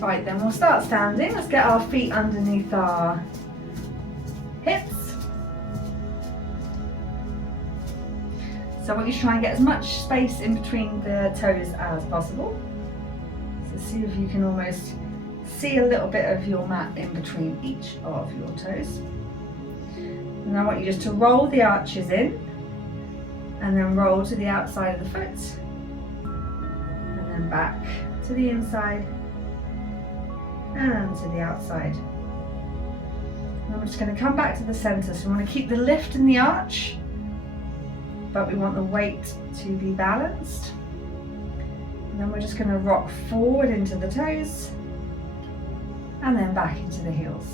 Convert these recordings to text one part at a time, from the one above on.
Right, then we'll start standing. Let's get our feet underneath our hips. So I want you to try and get as much space in between the toes as possible. So see if you can almost see a little bit of your mat in between each of your toes. And I want you just to roll the arches in and then roll to the outside of the foot and then back to the inside and to the outside. And we're just going to come back to the center. So we want to keep the lift in the arch, but we want the weight to be balanced. And then we're just going to rock forward into the toes and then back into the heels.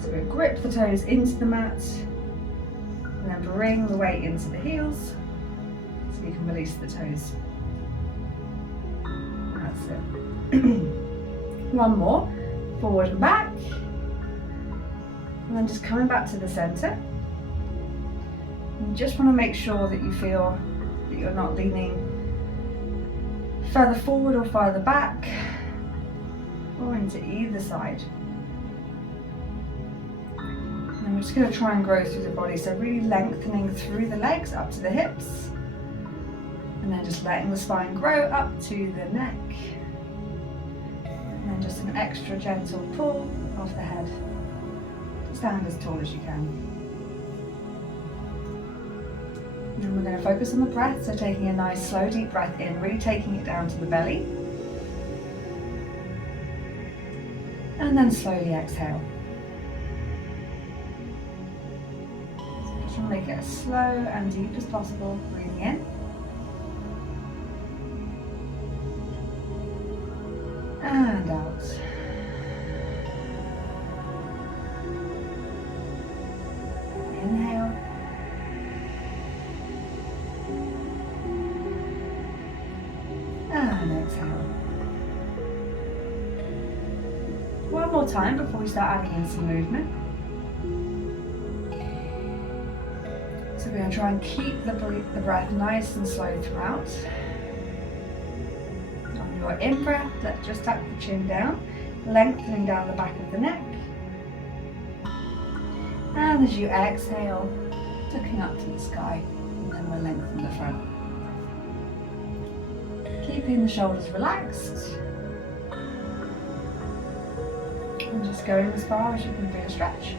So we grip the toes into the mat and then bring the weight into the heels so you can release the toes. That's it. One more, forward and back. And then just coming back to the center. You just want to make sure that you feel that you're not leaning further forward or further back or into either side. And we're just going to try and grow through the body, so really lengthening through the legs up to the hips and then just letting the spine grow up to the neck and then just an extra gentle pull of the head to stand as tall as you can. And we're going to focus on the breath, so taking a nice slow deep breath in, really taking it down to the belly. And then slowly exhale. So just want to make it as slow and deep as possible, breathing in. And out. Inhale. And exhale. One more time before we start adding in some movement. So we're going to try and keep the breath nice and slow throughout. On your in-breath, let's just tuck the chin down, lengthening down the back of the neck. And as you exhale, looking up to the sky, and then we'll lengthen the front. Keeping the shoulders relaxed. And just going as far as you can feel a stretch,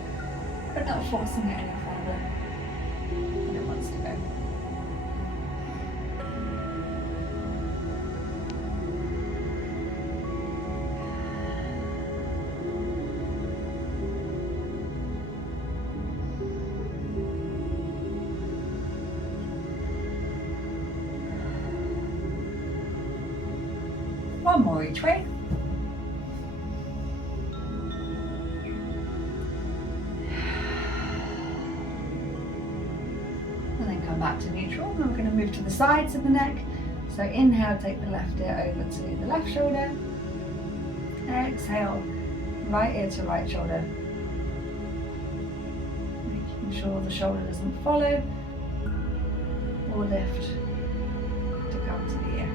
but not forcing it any further than it wants to go. One more each way. And then come back to neutral. And we're going to move to the sides of the neck. So inhale, take the left ear over to the left shoulder. Exhale, right ear to right shoulder. Making sure the shoulder doesn't follow or lift to come to the ear.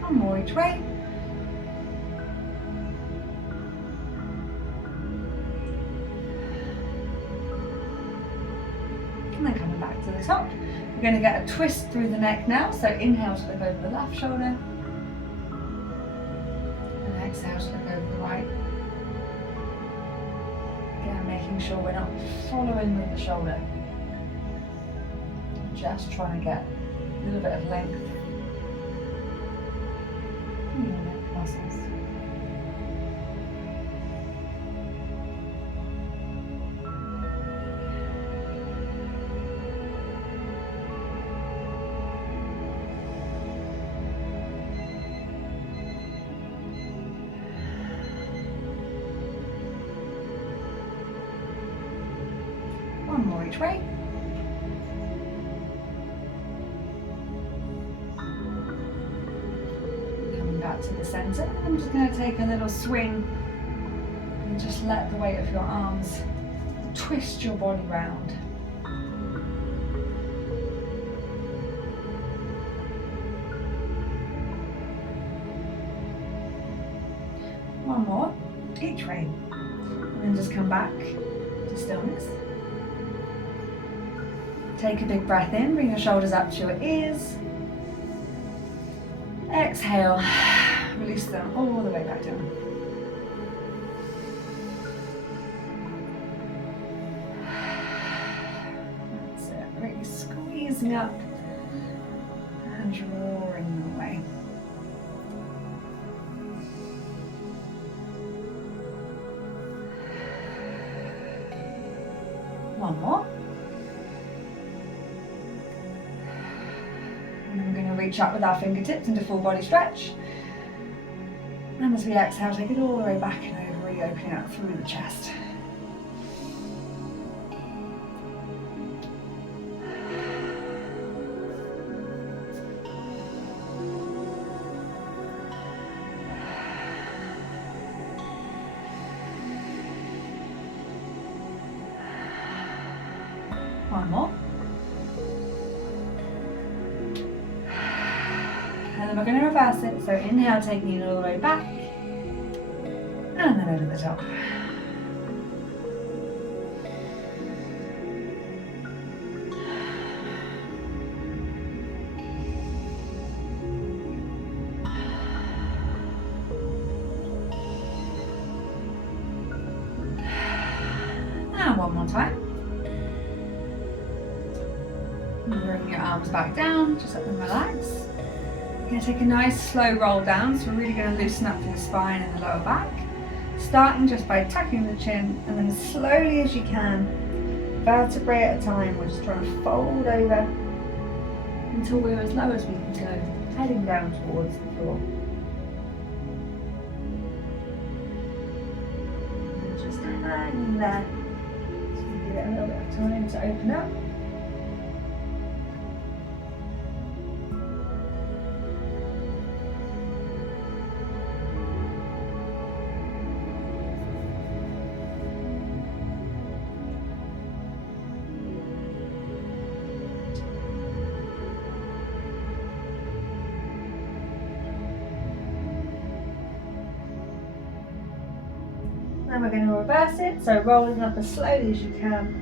One more each way. And then coming back to the top. We're going to get a twist through the neck now. So inhale to look over the left shoulder. And exhale to look over the right. Again, making sure we're not following with the shoulder. Just trying to get a little bit of length in your neck muscles. One more each way. to the center. I'm just going to take a little swing and just let the weight of your arms twist your body round. One more, each way. And then just come back to stillness. Take a big breath in, bring your shoulders up to your ears. Exhale, release them all the way back down. That's it, really squeezing up and drawing them away. One more. And then we're going to reach up with our fingertips into full body stretch. And as we exhale, take it all the way back and over, really opening up through the chest. One more. And then we're going to reverse it. So inhale, taking it all the way back. And then over the top. And one more time. Bring your arms back down, just let them relax. You're going to take a nice slow roll down, so we're really going to loosen up through the spine and the lower back. Starting just by tucking the chin, and then as slowly as you can, vertebrae at a time, we're just trying to fold over until we're as low as we can go, heading down towards the floor. And just hang there, so you give it a little bit of time to open up. Then we're going to reverse it, so rolling up as slowly as you can.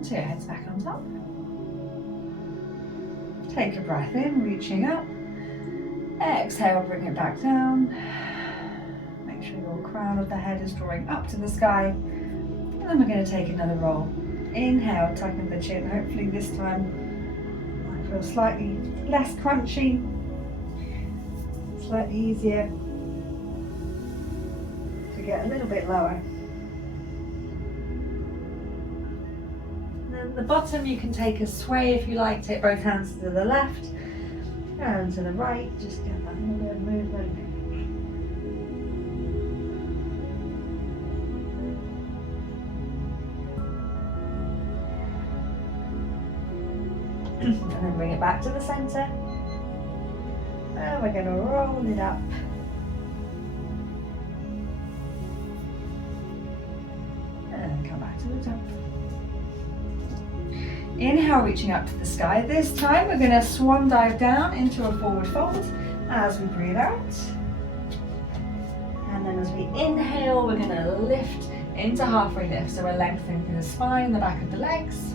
So your head's back on top. Take a breath in, reaching up. Exhale, bring it back down. Make sure your crown of the head is drawing up to the sky. And then we're going to take another roll. Inhale, tucking the chin. Hopefully this time might feel slightly less crunchy. Slightly easier to get a little bit lower. And then the bottom, you can take a sway if you like. Take both hands to the left and to the right. Just get that little bit of movement. And then bring it back to the center. And we're going to roll it up. And come back to the top. Inhale, reaching up to the sky. This time we're going to swan dive down into a forward fold as we breathe out. And then as we inhale, we're going to lift into halfway lift. So we're lengthening through the spine, the back of the legs.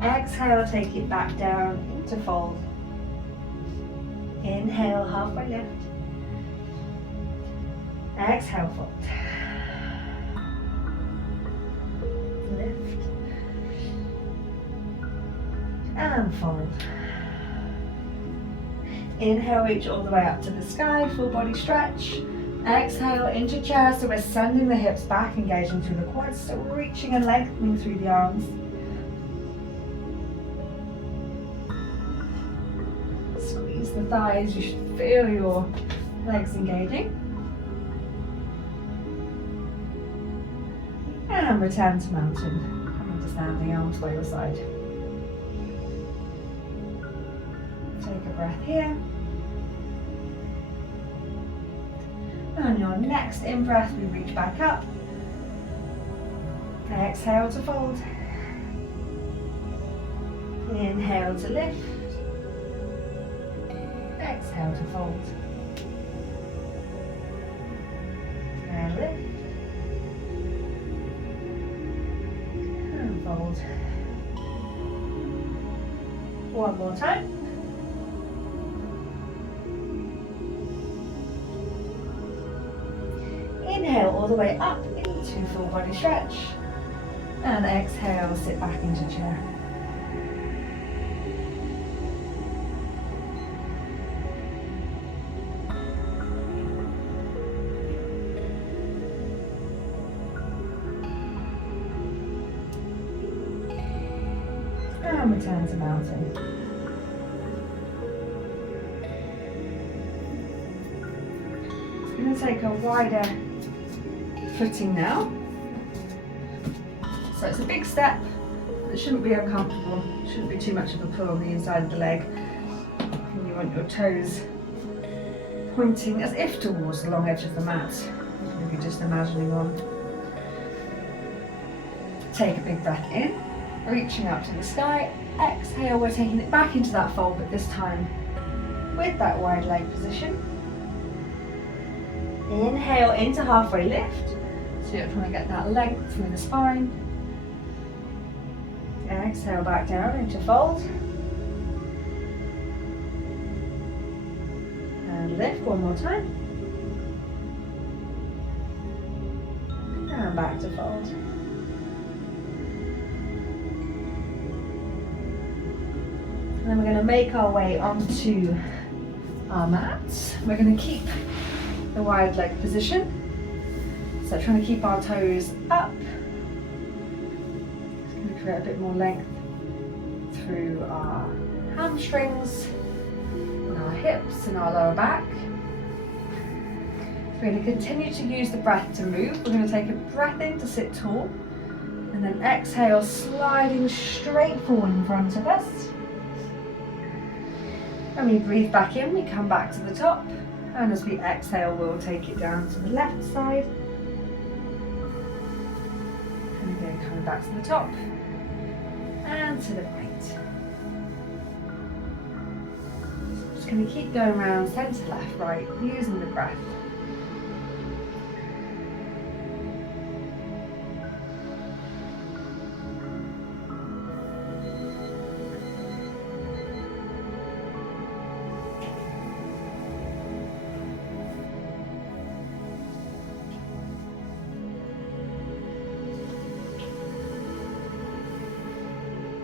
Exhale, take it back down into fold. Inhale, halfway lift. Exhale, fold. Lift. And fold. Inhale, reach all the way up to the sky, full body stretch. Exhale into chair, so we're sending the hips back, engaging through the quads, so reaching and lengthening through the arms. Squeeze the thighs, you should feel your legs engaging. And return to mountain. Coming to standing, arms by your side. breath here. And your next in-breath, we reach back up. Exhale to fold. Inhale to lift. Exhale to fold. And lift. And fold. One more time. Inhale all the way up into full body stretch. And exhale, sit back into chair. And return to mountain. I'm going to take a wider footing now. So it's a big step. It shouldn't be uncomfortable. It shouldn't be too much of a pull on the inside of the leg. And you want your toes pointing as if towards the long edge of the mat. Maybe just imagining one. Take a big breath in, reaching up to the sky. Exhale, we're taking it back into that fold, but this time with that wide leg position. Inhale into halfway lift. So you're trying to get that length through the spine. Exhale back down into fold. And lift one more time. And back to fold. And then we're going to make our way onto our mats. We're going to keep the wide leg position. So trying to keep our toes up. Just going to create a bit more length through our hamstrings, and our hips and our lower back. We're going to continue to use the breath to move. We're going to take a breath in to sit tall, and then exhale, sliding straight forward in front of us. And we breathe back in, we come back to the top, and as we exhale, we'll take it down to the left side. And again, coming back to the top, and to the right. Just going to keep going around centre, left, right, using the breath.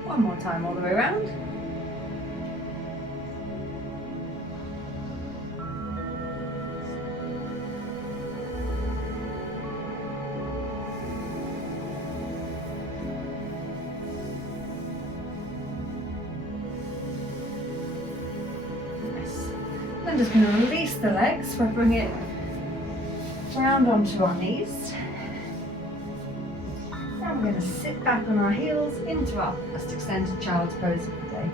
One more time all the way around. Nice. Then just going to release the legs. We'll bring it round onto our knees. We're going to sit back on our heels into our first extended child's pose of the day.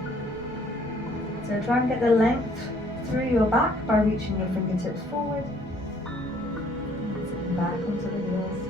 So try and get the length through your back by reaching your fingertips forward. And sitting back onto the heels.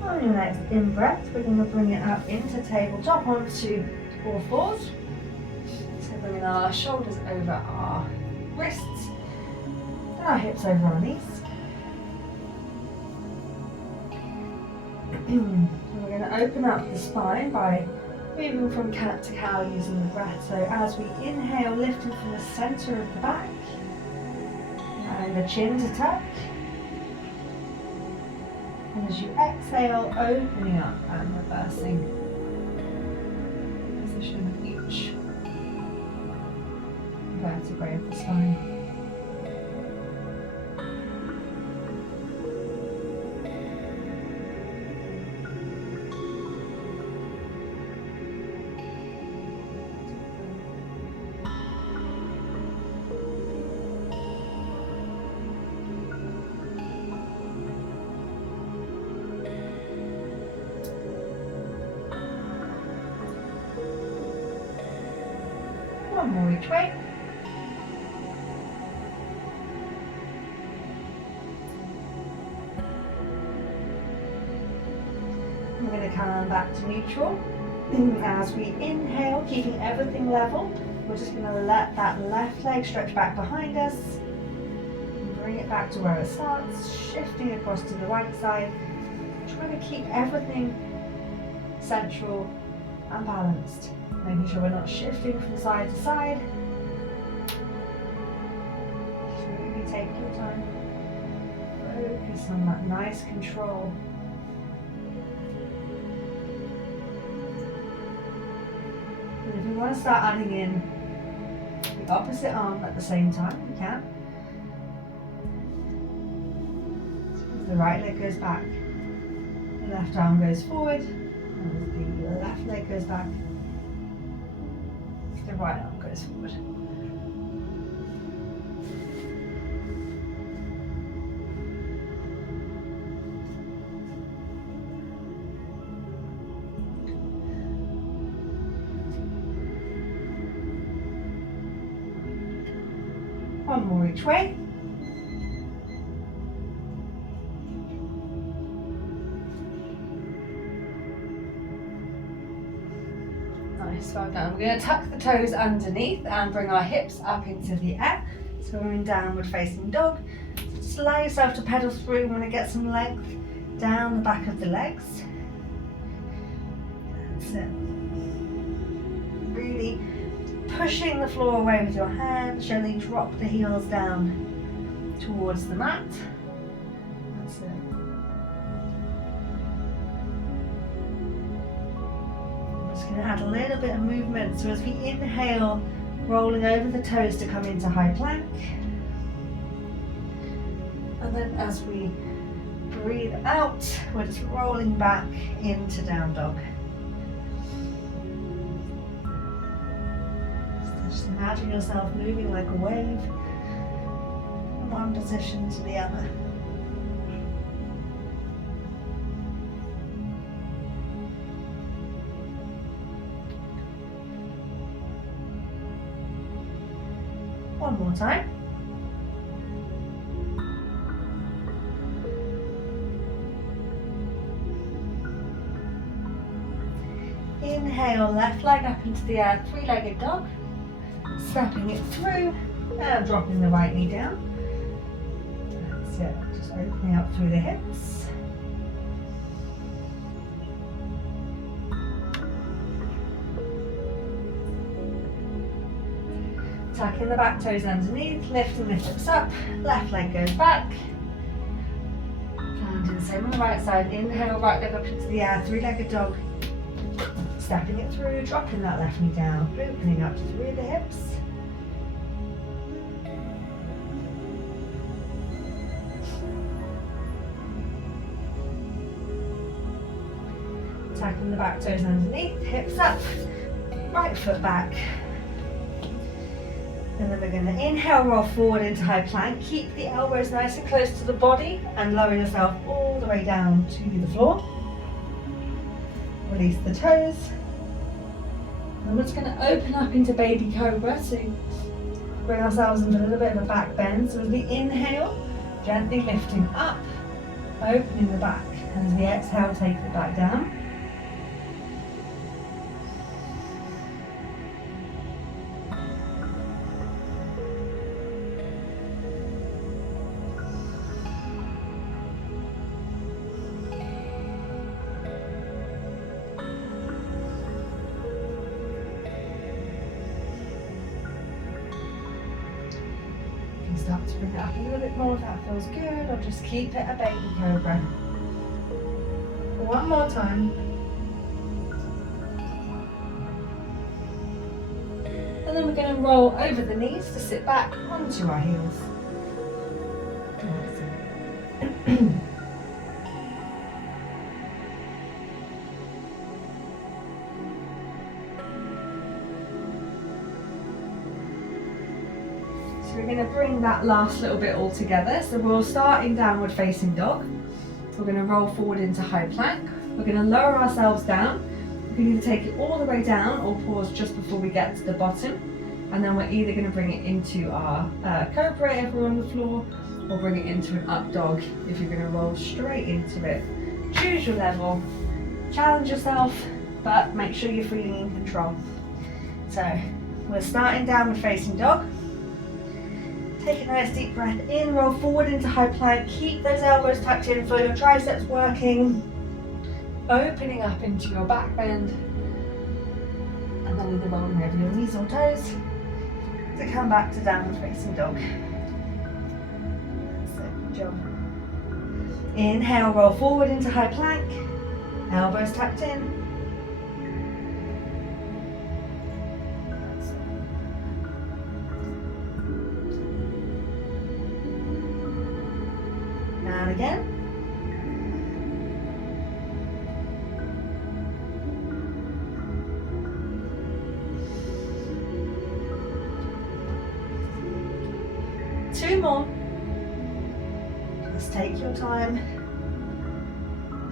On your next in-breath, we're going to bring it up into tabletop onto all fours. So bringing our shoulders over our wrists, and our hips over our knees. And we're going to open up the spine by moving from cat to cow using the breath. So as we inhale, lifting from the centre of the back, and the chin to tuck. And as you exhale, opening up and reversing the position of each vertebrae of the spine. One more each way. We're going to come back to neutral. As we inhale, keeping everything level, we're just going to let that left leg stretch back behind us. Bring it back to where it starts, shifting across to the right side. Trying to keep everything central and balanced. Making sure we're not shifting from side to side. Just really take your time. Focus on that nice control. And if we want to start adding in the opposite arm at the same time, we can. So the right leg goes back, the left arm goes forward, and the left leg goes back. The right arm goes forward. One more each way. Nice, well done. We're going to tuck the toes underneath and bring our hips up into the air. So we're in downward facing dog. So just allow yourself to pedal through. You want to get some length down the back of the legs. That's it. Really pushing the floor away with your hands. Gently drop the heels down towards the mat. That's it. Going to add a little bit of movement. So as we inhale, rolling over the toes to come into high plank. And then as we breathe out, we're just rolling back into down dog. So just imagine yourself moving like a wave from one position to the other. One more time. Inhale, left leg up into the air, three-legged dog. Stepping it through and dropping the right knee down. That's it, just opening up through the hips. Tucking the back toes underneath, lifting the hips up, left leg goes back. And do the same on the right side. Inhale, right leg up into the air, three-legged dog. Stepping it through, dropping that left knee down, opening up through the hips. Tucking the back toes underneath, hips up, right foot back. And then we're going to inhale, roll forward into high plank. Keep the elbows nice and close to the body and lower yourself all the way down to the floor. Release the toes. And we're just going to open up into baby cobra to bring ourselves into a little bit of a back bend. So as we inhale, gently lifting up, opening the back. And as we exhale, take it back down. Start to bring it up a little bit more if that feels good, or just keep it a baby cobra. one more time. And then we're going to roll over the knees to sit back onto our heels. So we're going to bring that last little bit all together. So we'll start in downward facing dog. We're going to roll forward into high plank. We're going to lower ourselves down. We can either take it all the way down or pause just before we get to the bottom. And then we're either going to bring it into our cobra if we're on the floor, or bring it into an up dog if you're going to roll straight into it. Choose your level, challenge yourself, but make sure you're feeling in control. So we're starting downward facing dog. Take a nice deep breath in, roll forward into high plank, keep those elbows tucked in, feel your triceps working, opening up into your back bend, and then either rolling over your knees or toes to come back to downward facing dog. That's it, good job. Inhale, roll forward into high plank, elbows tucked in. And again. Two more. Just take your time.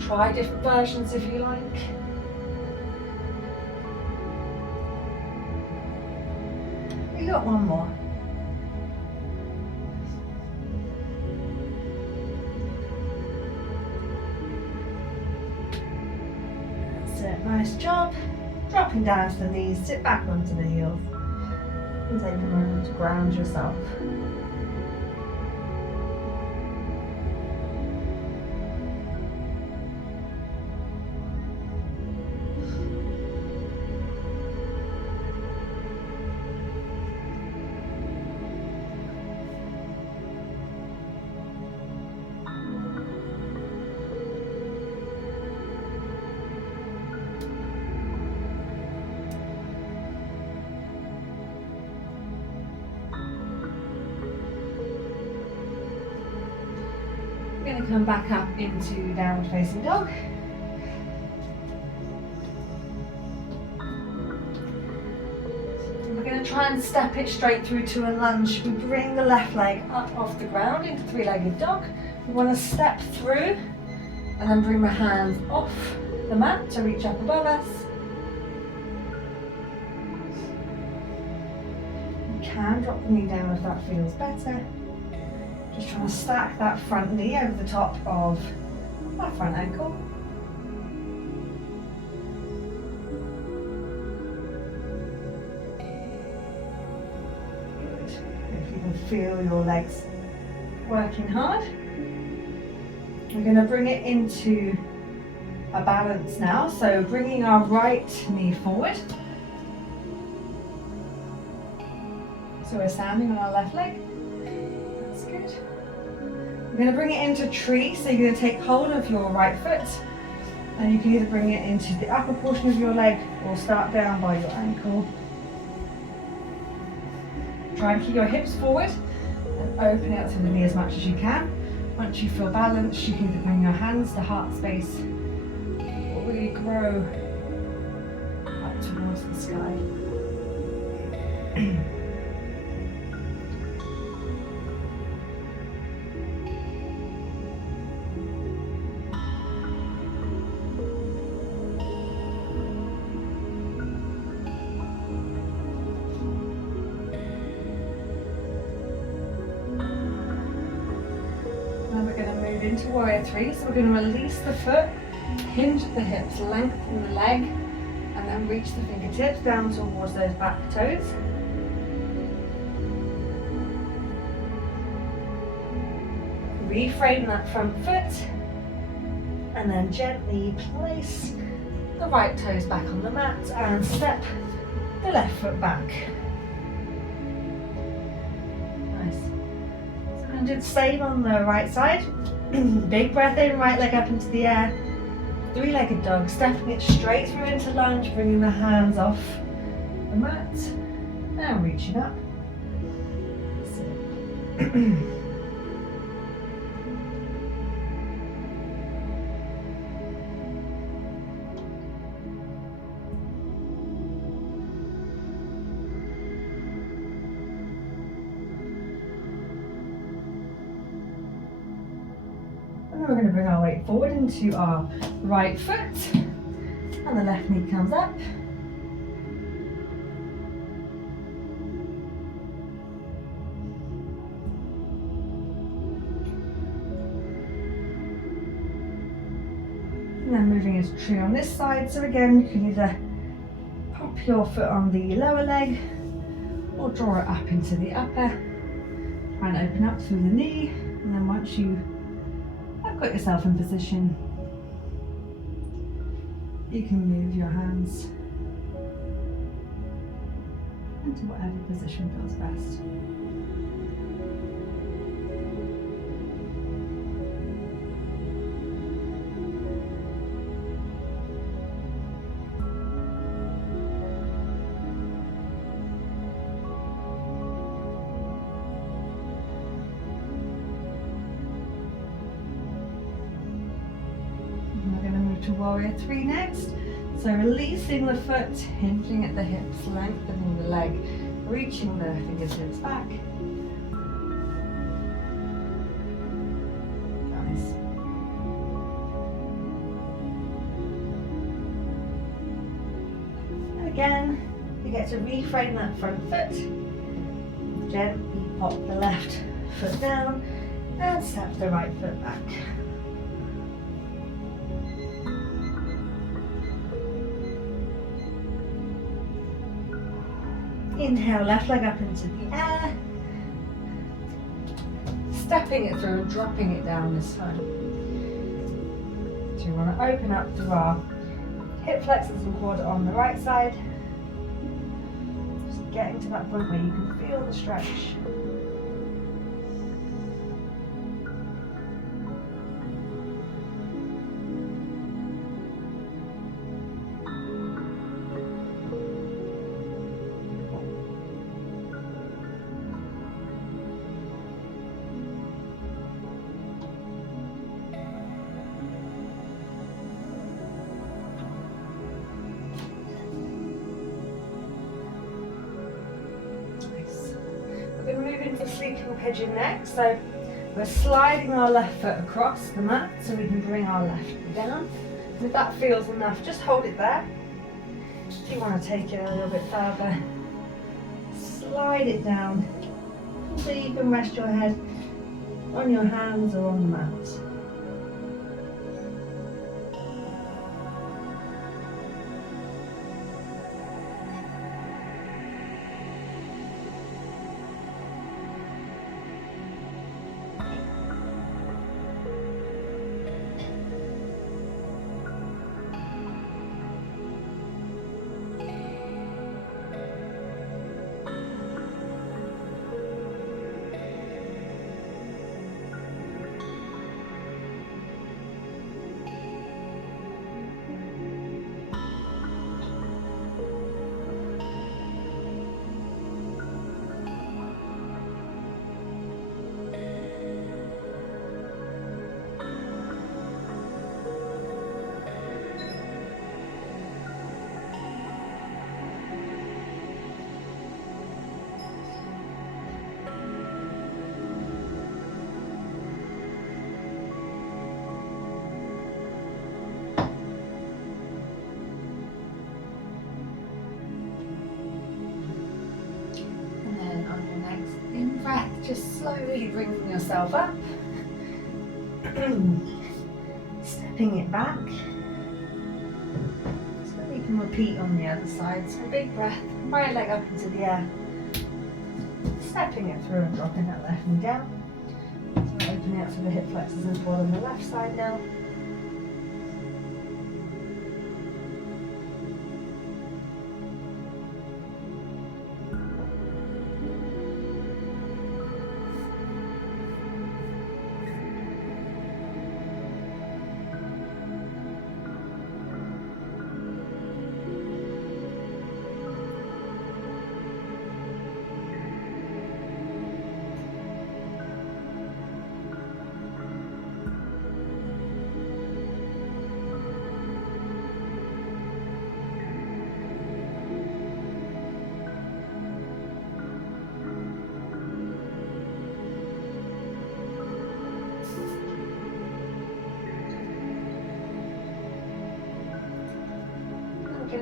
Try different versions if you like. We got one more. That's it, nice job. Dropping down to the knees, sit back onto the heels. And take a moment to ground yourself. We're going to come back up into downward facing dog. And we're going to try and step it straight through to a lunge. We bring the left leg up off the ground into three-legged dog. We want to step through and then bring the hands off the mat to reach up above us. You can drop the knee down if that feels better. Just trying to stack that front knee over the top of that front ankle. Good. If you can feel your legs working hard. We're going to bring it into a balance now. So bringing our right knee forward. So we're standing on our left leg. That's good. We're going to bring it into tree, so you're going to take hold of your right foot and you can either bring it into the upper portion of your leg or start down by your ankle. Try and keep your hips forward and open out to the knee as much as you can. Once you feel balanced, you can either bring your hands to heart space or really grow up towards the sky. Into warrior three, so we're going to release the foot, hinge at the hips, lengthen the leg, and then reach the fingertips down towards those back toes. Reframe that front foot, and then gently place the right toes back on the mat and step the left foot back. Nice. So I'm going to do the same on the right side. Big breath in, right leg up into the air. Three-legged dog, stepping it straight through into lunge, bringing the hands off the mat and reaching up. And then we're going to bring our weight forward into our right foot, and the left knee comes up. And then moving into tree on this side. So again, you can either pop your foot on the lower leg or draw it up into the upper. Try and open up through the knee, and then once you have got yourself in position, you can move your hands into whatever position feels best. To warrior three next. So releasing the foot, hinging at the hips, lengthening the leg, reaching the fingertips back. Nice. And again, you get to reframe that front foot. Gently pop the left foot down and step the right foot back. Inhale, left leg up into the air, stepping it through and dropping it down this time. So we want to open up through our hip flexors and quad on the right side. Just getting to that point where you can feel the stretch. We're moving to sleeping pigeon next, so we're sliding our left foot across the mat so we can bring our left knee down. And if that feels enough, just hold it there. If you want to take it a little bit further, slide it down so you can rest your head on your hands or on the mat. Just slowly bringing yourself up, stepping it back, so we can repeat on the other side. So a big breath, right leg up into the air, stepping it through and dropping that left knee down. So opening up through the hip flexors and quad on the left side now.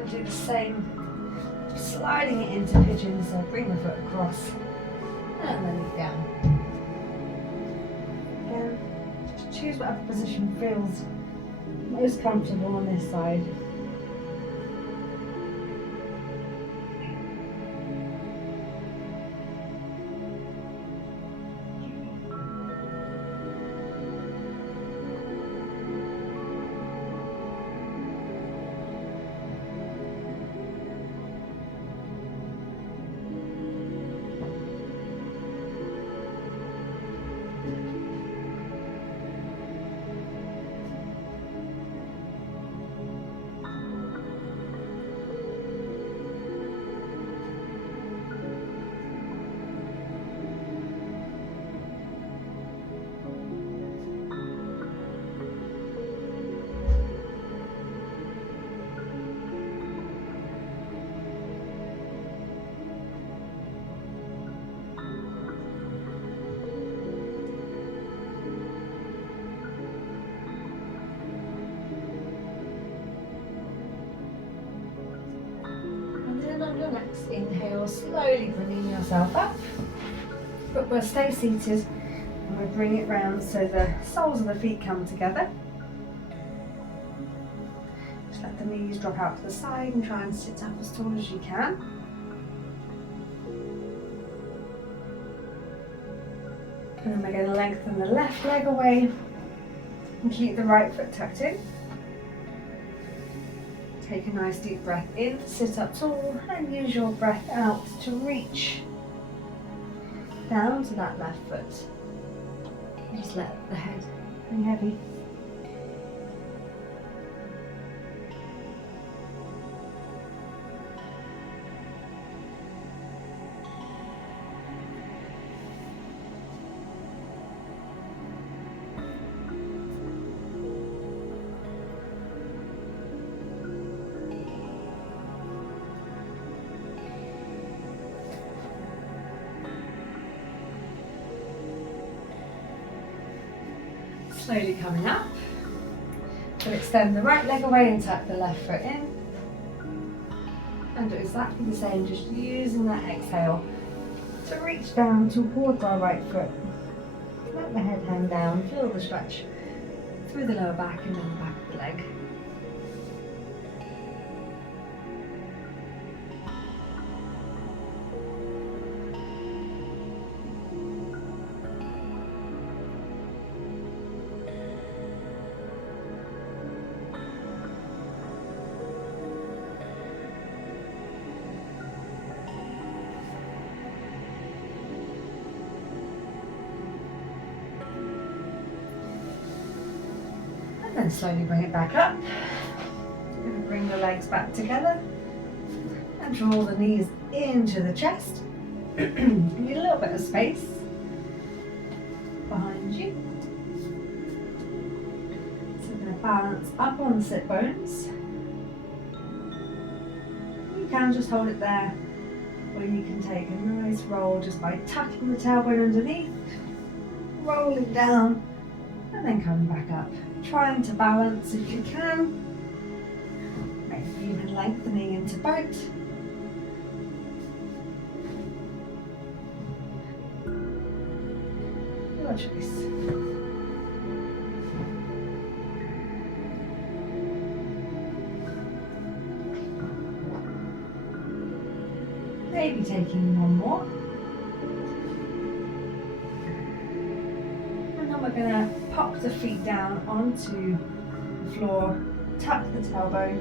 going to do the same, sliding it into pigeon, so bring the foot across and then it down. Again, just choose whatever position feels most comfortable on this side. On your next inhale, slowly bringing yourself up, but we'll stay seated and we'll bring it round so the soles of the feet come together. Just let the knees drop out to the side and try and sit up as tall as you can. And then we're going to lengthen the left leg away and keep the right foot tucked in. Take a nice deep breath in, sit up tall, and use your breath out to reach down to that left foot. Just let the head hang heavy. Slowly coming up, we'll extend the right leg away and tuck the left foot in. And do exactly the same, just using that exhale to reach down towards our right foot. Let the head hang down, feel the stretch through the lower back and then the back of the leg. And slowly bring it back up. Going to bring the legs back together and draw the knees into the chest. You need a little bit of space behind you. So we're going to balance up on the sit bones. You can just hold it there, or you can take a nice roll just by tucking the tailbone underneath, rolling down, and then coming back up. Trying to balance if you can. Maybe even lengthening into boat. Your choice. Maybe taking one more. And then we're going to pop the feet down onto the floor, tuck the tailbone,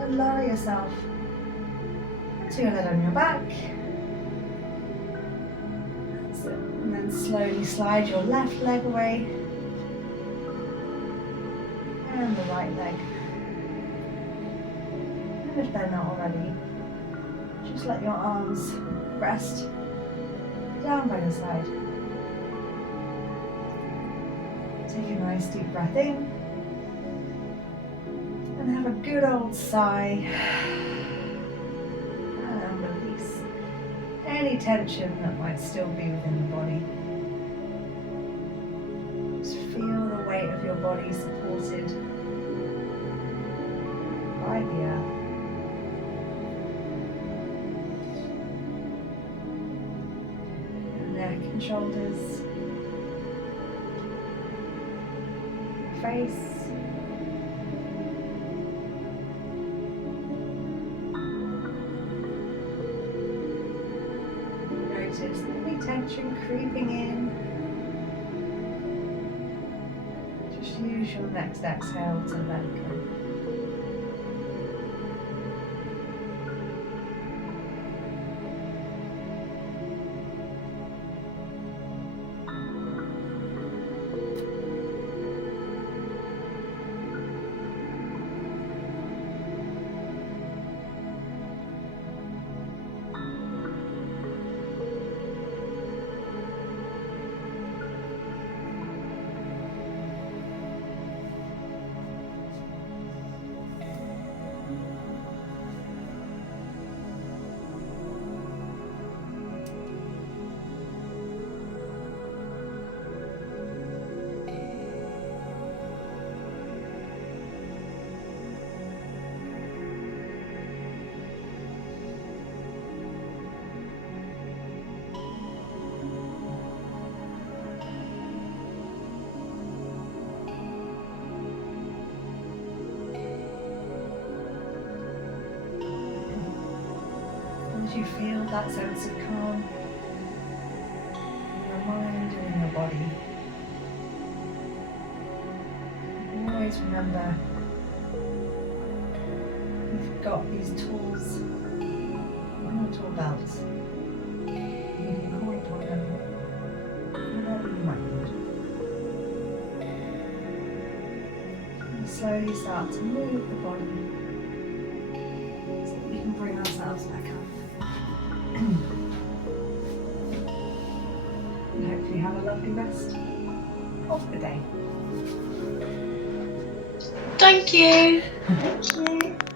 and lower yourself to your head on your back. That's it. And then slowly slide your left leg away and the right leg. And if they're not already, just let your arms rest down by your side. Take a nice deep breath in and have a good old sigh and release any tension that might still be within the body. Just feel the weight of your body supported by the earth. and shoulders, face. Notice any tension creeping in. Just use your next exhale to let go. As you feel that sense of calm in your mind and in your body, always remember you've got these tools on your tool belt. You can call upon them whenever you might need. And slowly start to move the body so that we can bring ourselves back up. And hopefully have a lovely rest of the day. Thank you. Thank you.